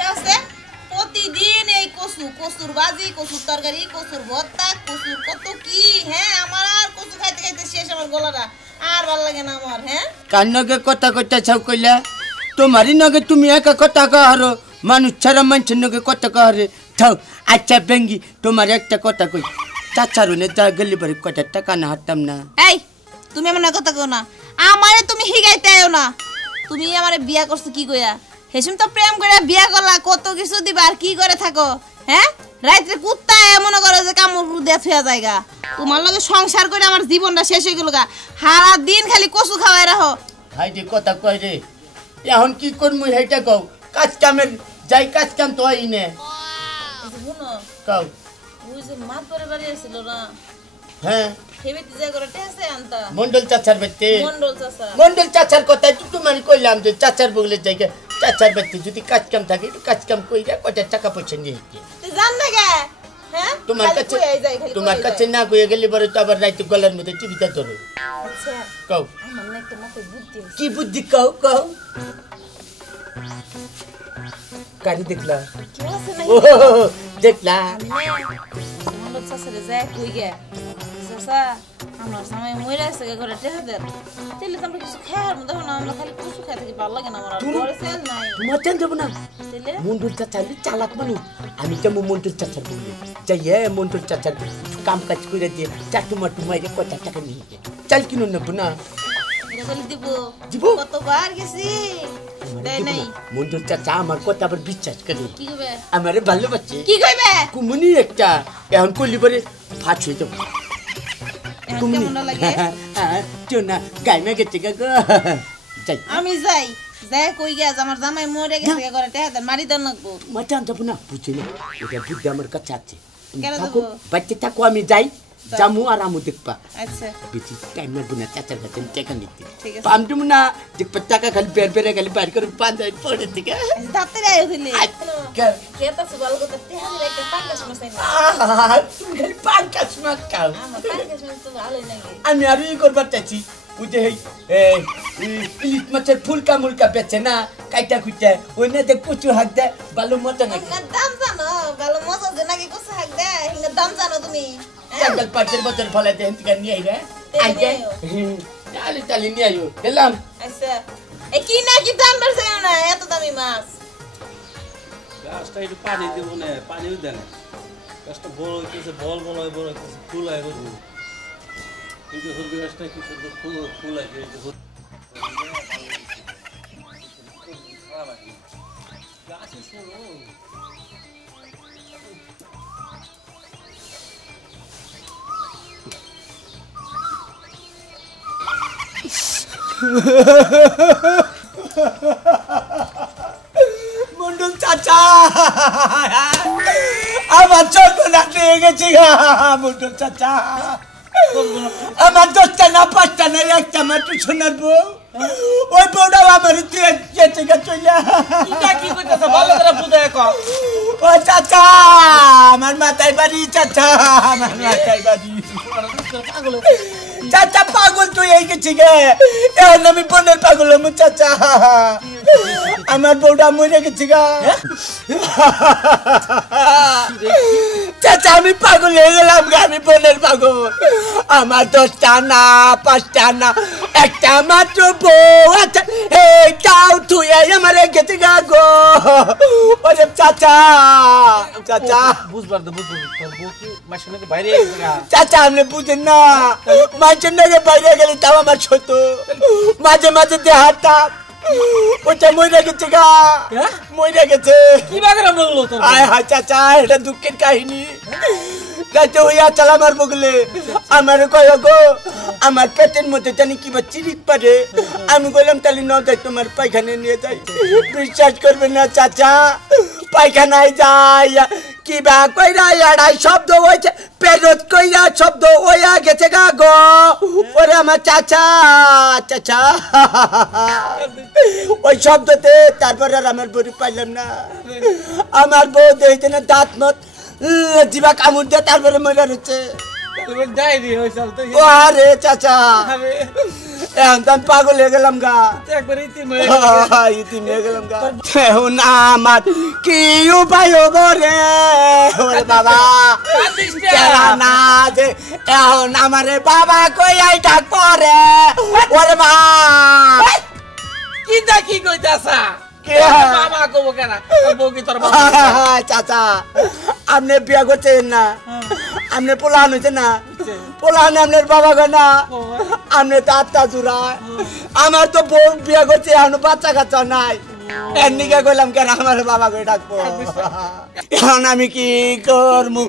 দেখছে প্রতিদিন এই কচুর ভাজি, কচুর তরকারি, কচুর ভর্তা, কচুর কত কি। হ্যাঁ আমার আর কচু খাইতে খাইতে শেষ আমার গলাটা, আর ভাল লাগে না আমার। হ্যাঁ কার নগে কথা কইতা ছাও কইলা? তোমারই নগে তুমি একা কথা কহারো, মানুষ ছাড়া মানুষের নগে কথা কহারে। থাও আচ্ছা বেঙ্গি, তোমার একটা কথা কই, চাচার উনি যা গেলি বাড়ি কয়টা টাকা না হারতাম না। এই তুমি এমন কথা কও না, আমারে তুমি হিগাইতে আয়ো না। তুমি আমারে বিয়া করছো কি কইয়া? হেসুম তো প্রেম করে বিয়া করলা, কত কিছু দিবা আর কি করে থাকো। হ্যাঁ রাইতে কুত্তা এমন করে যে কামড় দিয়ে থুয়া জায়গা। তোমার লগে সংসার করে আমার জীবনটা শেষ হয়ে গেল গা। সারা দিন খালি কচু খাওয়াই রাখো। হাই রে কথা কই রে, এখন কি করমু হেইটা কও। কাজ কামের যাই, কাজ কাম তো হই না। শুনো কও। ওই যে মা করে বাড়ি আসছিল না, হ্যাঁ হেবিতে যা করে টেসে আনতা মন্ডল চাচার বাড়িতে। মন্ডল চাচা, মন্ডল চাচার কথাই তো তোমার কইলাম যে চাচার বগলে জায়গা, চাচার বাড়িতে যদি কাজ কাম থাকে একটু কাজ কাম কইরা কয়টা টাকা পয়সা নিয়ে তুই জান না গে। হ্যাঁ তোমার কাছে না কইয়া গেলে পরে তো আবার রাইতে গলার মধ্যে টিভিটা ধরো। আচ্ছা কও আমার না একটা মাথায় বুদ্ধি আছে। কি বুদ্ধি কও কও। গাড়ি দেখলা? কি আছে না ও দেখলা? মন্ডল চাচারে যায় কই গে, চাচা আমার সময় মরে আছে করে টেহা দেন, তাহলে তো আমরা কিছু খাওয়ার মতো না, আমরা খালি কচু খাই থাকি, ভালো লাগে না আমার। আর ঘরে সেল নাই, তোমার তেন যাবো না। তাহলে মন্ডল চাচা চালাক মানুষ, আমি যাবো মন্ডল চাচার বললে যাই, মন্ডল চাচার কাম কাজ করে দিয়ে চাটু মাটু মাইরে কয়টা টাকা নিয়ে চাল কিনুন নেবো না। এটা বলি দিব দিব? কতবার গেছি দেয় নাই। মন্ডল চাচা আমার কথা আবার বিশ্বাস করে, কি কইবে? আমারে ভালোবাসে। কি কইবে? কুমুনি একটা এখন করলি পরে ফাঁস হয়ে যাবো। কেমন লাগে? না গাইমে গেছে গো। যাই আমি যাই যাই কই গে, আমার জামাই মরে গেছে করে টেহা দেন, মারি দেন লাগবো। মাঝে যাবো না, বুঝি না এটা বুদ্ধি আমার কাছে আছে। কেন থাকো যাবো? বাচ্চা থাকো, আমি যাই জামু আর আমু দেখবা। আচ্ছা বেশি টাইম লাগবো না, চাচার কাছে টাকা নিতে ঠিক আছে। পামটুম না দেখবা টাকা খালি বের বেড়ে খালি বাইর করে পাঁচ পড়ে থেকে দাঁতের আয়ো দিলি কে- কেতা সে ভালো কথা টেহা দিলে একটা পাঙ্গাস মাছ আইনা। তুমি খালি পাঁচ মাস খাও। আমার পাঙ্গাস মাছ তো ভালোই লাগে। আমি আর ই করবার চাইছি, বুঝে ইলিশ মাছের ফুলকা মুলকা বেচে না, কাইটা কুইটা ওই না দেখ কচু হাক দেয় ভালো মজা নাকি। হিঙ্গার দাম জানো? ভালো মজা যে নাকি কচু শাক দে, হিঙ্গার দাম জানো তুমি? জঙ্গল পাটের বছর ফলে দেন থেকে নিয়ে আইবে আইতে চালি চালি নিয়ে আইও গেলাম। আচ্ছা এ কি না কি দাম বেড়ছে না এত দামি মাছ? গাছটা একটু পানি দেবো না, পানিও দেয় না। গাছটা বড় হইতেছে, বল বল হয়, বড় হইতেছে, ফুল হয় রোজ। এই যে হলদি গাছটা কি সুন্দর ফুল আছে, এই যে গাছ আছে মন্ডল চাচা আমার ছোট নাতি হয়ে গেছে মন্ডল চাচা। আমার 10টা না 5টা না একটা মাত্র সোনার বউ, ওই বউটাও আমার চলে কি কইতাছে ভালো করে বুঝায় কও। ও চাচা আমার মাথায় বাড়ি, চাচা আমার মাথায় বাড়ি। চাচা পাগল তুই এই গেছি গে, এখন আমি বোনের পাগল হম চাচা। আমার বউটা মরে গেছি গা চাচা, আমি পাগল হয়ে গেলাম গা, আমি বোনের পাগল। আমার 10টা না 5টা না একটা মাত্র বউ আছে, এইটাও তুই আমার গেছি গা গো। ওরে চাচা চাচা বুঝবার তো বুঝবো, তোর বউ কি মাসের মধ্যে বাইরে গেছে গা? চাচা আপনি বুঝেন না, মাঝে নাকি বাইরে গেলে তাও আমার ছোট মাঝে মাঝে দেহাতাম, ওটা মরে গেছে গা, মরে গেছে। কি বাগরা বললো তোর? আয় হায় চাচা, এটা দুঃখের কাহিনী। রাতে হইয়া চাল আমার বগলে, আমার কয় গো আমার পেটের মধ্যে জানি কিবা চিরিক পারে। আমি বললাম তাহলে ন যাই তোমার পায়খানে নিয়ে যাই। বিশ্বাস করবে না চাচা, পায়খানায় যাই কিবা কইরা এড়াই শব্দ হয়েছে, পেরত কইরা শব্দ ওয়া গেছে গা গো। ওরে আমার চাচা চাচা ওই শব্দতে তারপর আর আমার বউ পাইলাম না। আমার বউ দেখছে না দাঁত মত জিবা কামড় দিয়ে তারপরে মরে রয়েছে। তুমি ডায়রি হইছ তো ও আরে চাচা আরে এখন তো আমি পাগল হয়ে গেলাম গা একবার ইতিম হয়ে ইতিম হয়ে গেলাম গা এখন আমার কি উপায় হবো রে ওরে বাবা কেরা না যে এখন আমারে বাবা কই আই ডাক পরে ওরে মা কি কইতাছা কে? বাবা কব কেন বউ কি তোর বাবা চাচা আপনি বিয়া করছেন না আপনি পোলান হয়েছে না পোলান আপনার বাবা গো না আপনি তো আত্মা জুড়া আমার তো বউ বিয়া করছে এখন বাচ্চা কাচ্চা নাই এমনিকে কইলাম কেন আমার বাবা করে ডাকবো এখন আমি কি করবো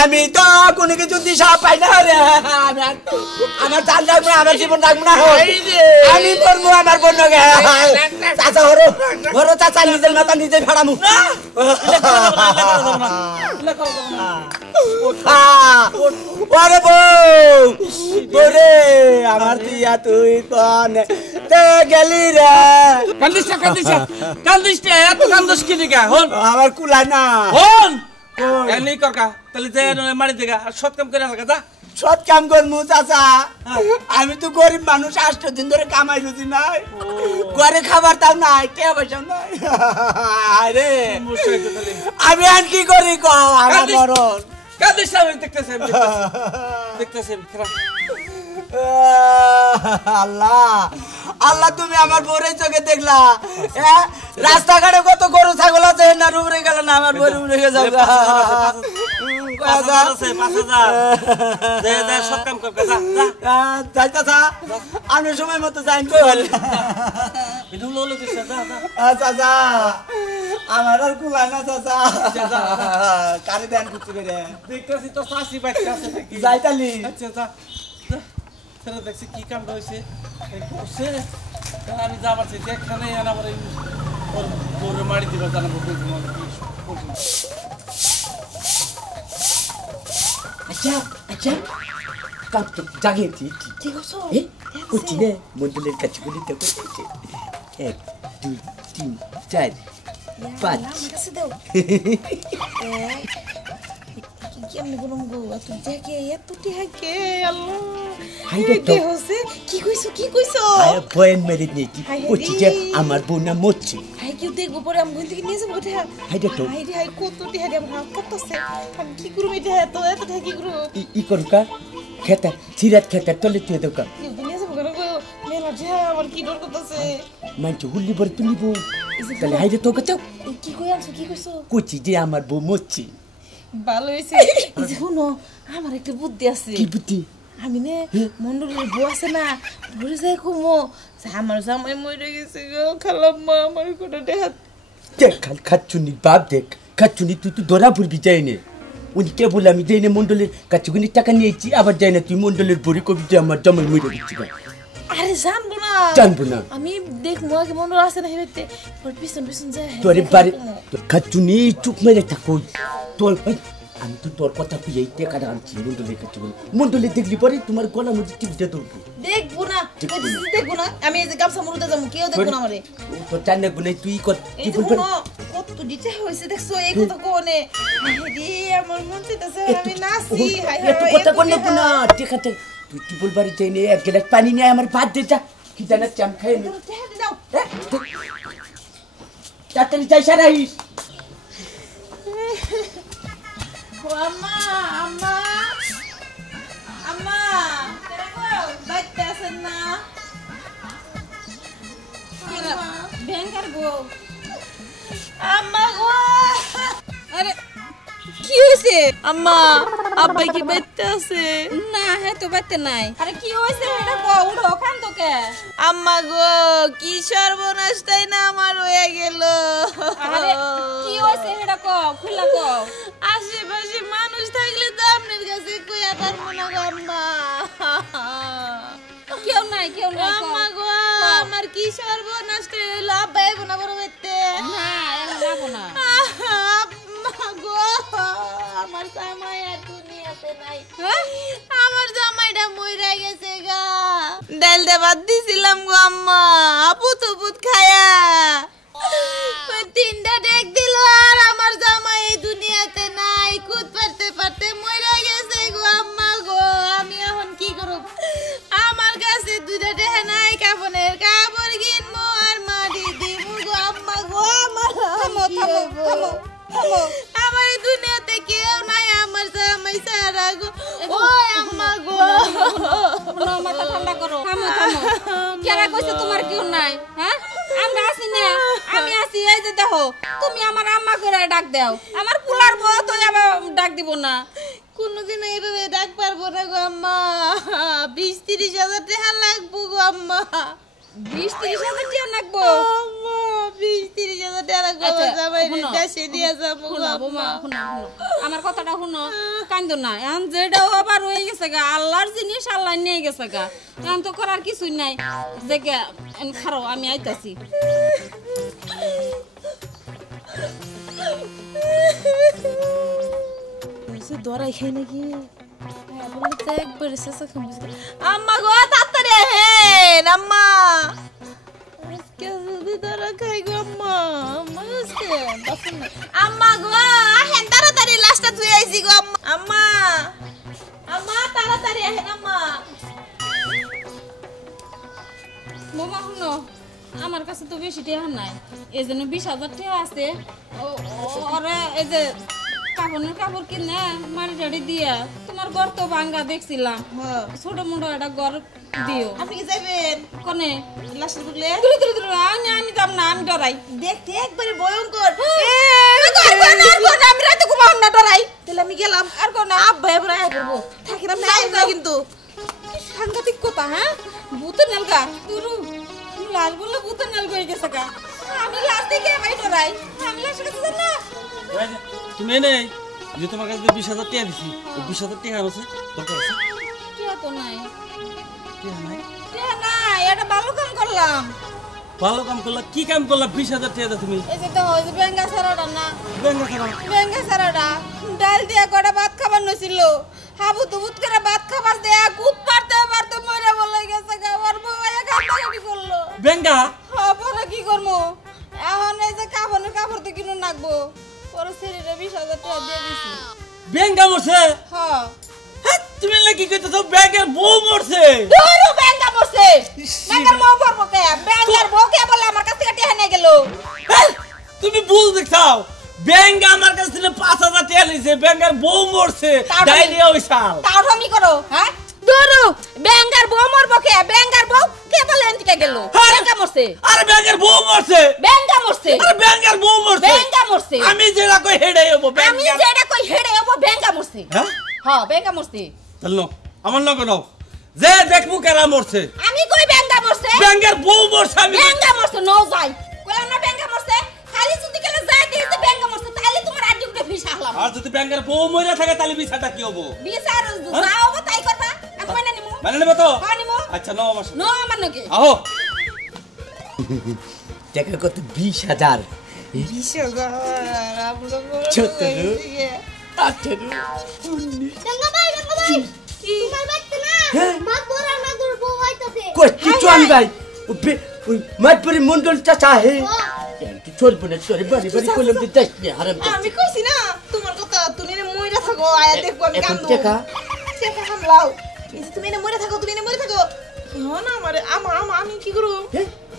আমি তো কোনো কিছু দিশা পাই না রে আমার চাল রাখবো আমার জীবন রাখবো না আমি করবো আমার বন্যকে চাচা হরো হরো চাচা নিজের মাথা নিজে ভাড়ামু ওরে বউ ওরে আমার দিয়া তুই কনে তে গেলি রে কান্দিস এত কান্দস কি দিকা হন আমার কুলা না হন এনি করকা তাহলে যে মারি দিগা আর সৎ কাম করে লাগা যা সৎ কাম করমু চাচা আমি তো গরিব মানুষ 8 দিন ধরে কামাই রুজি নাই ঘরে খাবার তাও নাই কে পয়সা নাই আরে আমি আর কি করি কও আমার মরণ কান্দিস আমি দেখতেছি আল্লাহ আল্লাহ তুমি আমার বউরের চোখে দেখলা রাস্তাঘাটে কত গরু ছাগল আছে না রুমরে গেল না আমার বউ রুমরে গেছে আমি সময় মতো যাইন চাচা আমার আর কুলা না চাচা কারে দেন কিছু করে দেখতেছি তো শাশি বাইতে আছে যাইতালি আচ্ছা সেটা দেখছি কি কাম হয়েছে করছে আমি যাবার চাইছি এখানে আমার ওর বউরে মারি দিবার জানাবো আচ্ছা কাম তো জাগিয়েছি কি করছো করছি রে মন্ডলের কাছে বলি তো করছি 1 2 3 4 5 আমার কাছে দাও কেমনে বলুম গো এত দেখে এত টিহাকে আল্লাহ কি কইছো বয়েন মেরে নিয়েছি করছি যে আমার বোন না মরছে হাই কেউ দেখবো পরে আমি থেকে নিয়ে যাবো ওটা হাই দেখো হাই কত টিহা আমার হাত কাঁপতেছে আমি কি করবো এটা এত টিহা কি করবো ই করুকা খেতা সিরাত খেতা তলে তুই দোকা নিয়ে যাবো কেন গো মেলা টিহা আমার কি ডর করতেছে মানছে হুল্লি বড় তুলিব তাহলে হাই রে তোকে চাও কি কই আনছো কি কইছো করছি যে আমার বউ মরছে ভালো হয়েছে শুনো আমার একটা বুদ্ধি আছে কি বুদ্ধি আমি নে মন্ডলের বউ আছে না ধরে যাই কমো আমার জামাই মরে গেছে গো খালাম্মা আমার কোটা দেহাত দেখ খাচ্ছুনি বাপ দেখ খাচ্ছুনি তুই তো ধরা পড়বি যাই নে উনি কে বলে আমি যাই না মন্ডলের কাছে উনি টাকা নিয়েছি আবার যাই না তুই মন্ডলের বড়ি কবি যে আমার জামাই মরে গেছে আরে জানবো না আমি দেখবো আগে মন্ডল আছে না হেবেতে পিছন যায় তোরে বাড়ি খাচ্ছুনি চুপ মেরে থাকো তোর আমি তো তোর কথা তুই এই টাকাটা আনছি মন্ডলের কাছে মন্ডলে দেখলি পরে তোমার গলা মধ্যে টিপতে ধরবো দেখবো না আমি এই যে গামছা মুড়তে যাবো কেউ দেখবো না আমারে তোর টান দেখবো না তুই কত কি বলবি কত দিতে হইছে দেখছো এই কথা কোনে রে আমার মন চাইতেছে আমি নাচি হাই হাই এত কথা কোন দেখবো না ঠিক আছে তুই টিপল বাড়ি যাই নে এক গ্লাস পানি নিয়ে আমার ভাত দে যা কি জানা চাম খাই নে দাও তাড়াতাড়ি যাই সারাইস আম্মা বাইতে আছেন না ব্যাংকার গো আম্মা গো আরে কি হইছে আম্মা আব্বা কি বাইতে আছে না হে তো বাইতে নাই আরে কি হইছে এটা কো উঠো খান তো কে আম্মা গো কি সর্বনাশটাই না আমার হয়ে গেল আরে কি হইছে এটা কো খুলা কো আশেপাশে মানুষ থাকলে তো আপনার কাছে কইয়া পারবো না গো আম্মা কেউ নাই আম্মা গো আমার কি সর্বনাশটা হইলো আব্বা এবো না বড় বাইতে না এখন যাবো না আম্মা গো আমার জামাই আর দুনিয়াতে নাই আমার জামাইটা মইরা গেছে গা ডাল দে বাদ দিছিলাম গো আম্মা আপু তো পুত খায়া তিনটা ডেক দিল আর আমার জামাই এই দুনিয়াতে নাই কুদ পারতে মইরা গেছে গো আম্মা গো গো থামো থামো আমার এই দুনিয়াতে কেউ নাই আমার জামাই ছাড়া গো ও আম্মা গো শোনো মাথা ঠান্ডা করো থামো থামো কেরা কইছে তোমার কেউ নাই হ্যাঁ আমরা আছি না আমি আছি এই যে দেখো তুমি আমার আম্মা করে ডাক দাও আমার পুলার বউ তো আবার ডাক দিব না কোনদিন এইভাবে ডাক পারবো না গো আম্মা 20-30 হাজার টাকা লাগবো গো আম্মা 20-30 হাজার টাকা লাগবো আম্মা 20-30 হাজার টাকা লাগবো আচ্ছা, জামাই শুনো। দেশে দিয়ে যাবো গো শুনো আম্মা বৌমা শুনো আমার কথাটা শুনো কান্দো না এখন যেটাও আবার হয়ে গেছে গা আল্লাহর জিনিস আল্লাহ নিয়ে গেছে গা এখন তো করার কিছুই নাই যে খারো আমি আইতাছি দরাই খাই নাকি বলে তো একবার শেষে আম্মা গো তাড়াতাড়ি আহেন আম্মা আজকে যদি দরা খাই গো আম্মা আম্মা আজকে বাসন নাই আম্মা গো আহেন তাড়াতাড়ি লাশটা ধুই আইছি গো আম্মা আম্মা আম্মা তাড়াতাড়ি আহেন আম্মা বৌমা শুনো আমার কাছে তো বেশি টাকা নাই এই জন্য 20,000 টাকা আছে ওরা এই যে কাপড় কিনে মারি টাড়ি দিয়া তোমার ঘর তো ভাঙ্গা দেখছিলাম ছোট মোটো একটা ঘর দিও আপনি কি যাবেন কোনে লাশের বুকলে আমি যাব না আমি ডরাই দেখতে একবারে ভয়ঙ্কর আমি রাতে ঘুমাও না ডরাই তাহলে আমি গেলাম আর কোন আব্বা এবার আয়া করবো থাকি না না কিন্তু সাংঘাতিক কথা হ্যাঁ ভূতের নালগা তুরু লাল বললে ভূতের নাল হয়ে গেছে গা আমি লাশ দেখে ভাই ডরাই আমি লাশের কাছে যাব না তুমি এনে যে তোমার কাছে 20,000 টাকা দিছি ওই 20,000 টাকা আছে দরকার আছে টিয়া তো নাই টাকা নাই টিয়া নাই এটা ভালো কাম করলাম ভালো কাম করলা কি কাম করলা 20,000 টাকা দাও তুমি এই যে তো ওই যে বেঙ্গা সারাটা না ব্যাংকে খাও বেঙ্গা সারাটা ডাল দিয়া কটা ভাত খাবার নছিল হাবু তুবুত করে ভাত খাবার দেয়া কুত পারতে পারতে মরে বলে গেছে গা ওর বউ আয়া কান্দাকাটি করলো ব্যাংকা পরে কি করবো এখন এই যে কাপড় তো কিনুন লাগবো পরে শরীরে 20,000 টাকা দিয়ে দিছি ব্যাংকা মরছে হ্যাঁ তুমি কি কইতেছো ব্যাংকের বউ মরছে দূরু বেঙ্গা মরছে বেঙ্গার বউ পড়বো কে বেঙ্গার বউ কে বলে আমার কাছ থেকে টেহা নিয়ে গেল তুমি ভুল দেখছাও ব্যাংকা আমার কাছ থেকে 5,000 টাকা নিছে ব্যাংকের বউ মরছে ডায়রিয়া হইছাল তাও আমি করো হ্যাঁ দূরু বেঙ্গার বউ মরবো কে বেঙ্গার বউ কে বলে এনতিকে গেল বেঙ্গা মরছে আরে ব্যাংকের বউ মরছে বেঙ্গা মরছে আরে ব্যাংকের বউ মরছে বেঙ্গা মরছে আমি যেটা কই হেডাই হবো আমি যেটা কই হেডে হবো বেঙ্গা মরছে হ্যাঁ হ্যাঁ বেঙ্গা মরছে চলো আমার লগে নাও যে দেখবো কেরা মরছে আমি কই বেঙ্গা মরছে ব্যাংকের বউ মরছে আমি বেঙ্গা মরছে নো যাই কইলাম না বেঙ্গা মরছে খালি যদি গেলে যাই দিতে বেঙ্গা মরছে তাহলে তোমার আড্ডি উঠে ফিসা হলাম আর যদি ব্যাংকের বউ মরে থাকে তাহলে বিষয়টা কি হবো বিচার যাও তাই করবা আমি মানে নিমু মানে নেবে তো হ্যাঁ নিমু আচ্ছা নাও আমার সাথে নো আমার নকে আহো টাকা কত 20,000 ছোট আচ্ছা গঙ্গা ভাই তোমার বাচ্চা না মাছ বড় না করব হইতাছে কষ্টি চল ভাই ওই মাতপুরি মন্ডল চাচা হে কি চলবো না চলে বাড়ি বাড়ি কইলাম যে দেখ নে হারাম আমি কইছি না তোমার কথা তুমি এনে মইরা থাকো আয়া দেখবো আমি এখন কান্দো টাকা টাকা হামলাও এই যে তুমি এনে মইরা থাকো হ্যাঁ না আমারে আমি কি করব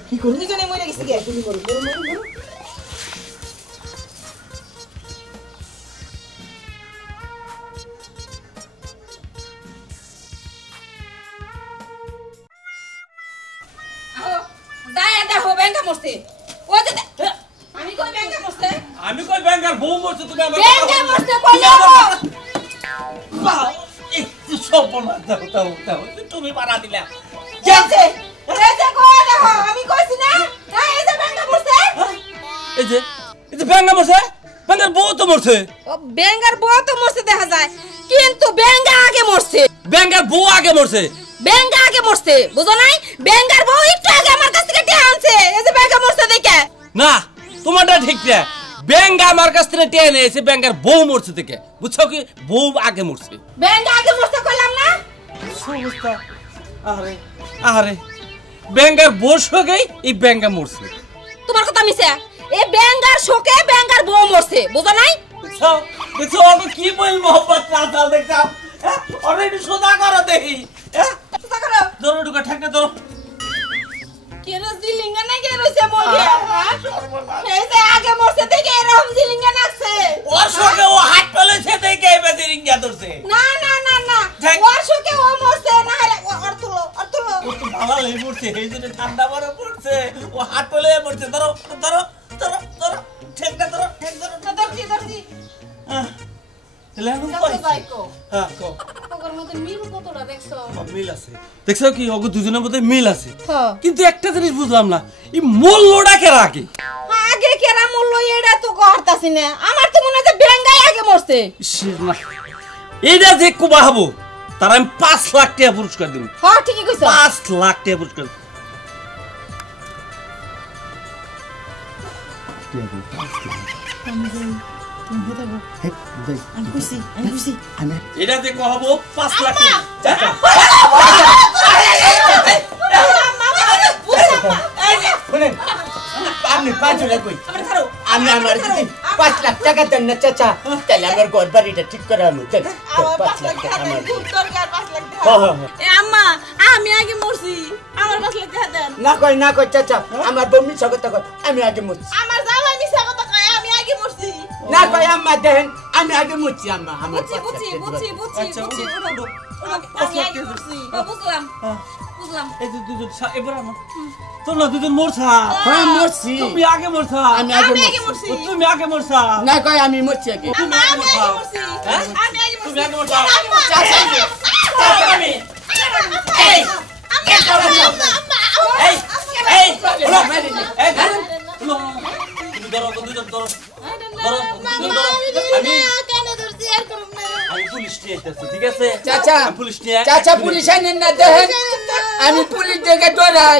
কি করবি দুইজনে মইরা গেছি গে তুমি করো দায়া দেখো বেঙ্গা মরছে ওই যে আমি কই বেঙ্গা মরছে আমি কই ব্যাংকের বউ মরছে তুমি আমার বেঙ্গা মরছে কইলো একটু সব না দাও তুমি বাড়া দিলা যাচ্ছে এই যে কো দেখো আমি কইছি না না এই যে বেঙ্গা মরছে এই যে ব্যাংকা মরছে ব্যাংকের বউ তো মরছে ও বেঙ্গার বউ তো মরছে দেখা যায় কিন্তু বেঙ্গা আগে মরছে ব্যাংকের বউ আগে মরছে বেঙ্গা আগে মরছে বুঝো নাই বেঙ্গার বউ একটু আগে আমার কাছ থেকে টিয়া আনছে এই যে বেঙ্গা মরছে দেখে না তোমারটা ঠিক না ব্যাংক আমার কাছ থেকে টেনে নিয়েছে ব্যাংকের বউ মরছে থেকে বুঝছো কি বউ আগে মরছে বেঙ্গা আগে মরছে কইলাম না অবস্থা আরে ব্যাংকের বউ সগেই এই ব্যাংকা মরছে তোমার কথা মিছে এই বেঙ্গার শোকে বেঙ্গার বউ মরছে বুঝো নাই দেখছো ওকে কি বল মোহব্বত রাতাল দেখছো অলরেডি সোজা করো দেখি কথা করো ধরো ঢুকা ঠেকতে ধরো কেন জিলিঙ্গা না কে রইছে মরে এই যে আগে মরছে দেখে এরকম পড়ছে ধরো ধরো ধরো ধরো ঠেকটা ধরো ঠেক ধরো ধরছি তাহলে এখন কত পাইছি যাইকো হ্যাঁ কও ওগর মধ্যে মিল কতটা দেখছো মিল আছে দেখছো কি ওগো দুজনের মধ্যে মিল আছে হ্যাঁ কিন্তু একটা জিনিস বুঝলাম না এই মূল্যটা কে রাখে আগে কেরা মূল্য এটা তো করতাছি না আমার তো মনে হচ্ছে বেঙ্গাই আগে মরছে না এইটা যে কুবা হবো তার আমি 5 লাখ টাকা পুরস্কার দিব হ্যাঁ ঠিকই কইছো 5 লাখ টাকা পুরস্কার এটা যে কহবো 5 লাখ টাকা শুনেন আপনি 5 লাখ কই আমি আমার যদি 5 লাখ টাকা দেন না চাচা তাহলে আমার ঘর বাড়িটা ঠিক করে আমি দেন 5 লাখ টাকা আমার খুব দরকার 5 লাখ টাকা হ্যাঁ হ্যাঁ এ আম্মা আমি আগে মরছি আমার 5 লাখ টাকা দেন না কই চাচা আমার বমি স্বাগত কর আমি আগে মুছি আমার জামাই মিছা কথা কয় আমি আগে মরছি না কই আম্মা দেখেন আমি আগে মুছি আম্মা আমার বুঝছি আমি আগে মরছি বুঝলাম বুঝলাম এই যে দুজন এবার আমার তোমরা দুজন মরছা হ্যাঁ মরছি তুমি আগে মরছা আমি আমি আগে আগে মরছি তুমি আগে মরছা না কই আমি মরছি আগে আম্মা আমি আগে মরছি আমি আগে মরছি তুমি আগে মরছা আমি এই আমি পুলিশ নিয়ে আসতেছি ঠিক আছে চাচা পুলিশ নিয়ে চাচা পুলিশ আইনেন না দেখেন আমি পুলিশ দেখে ডরাই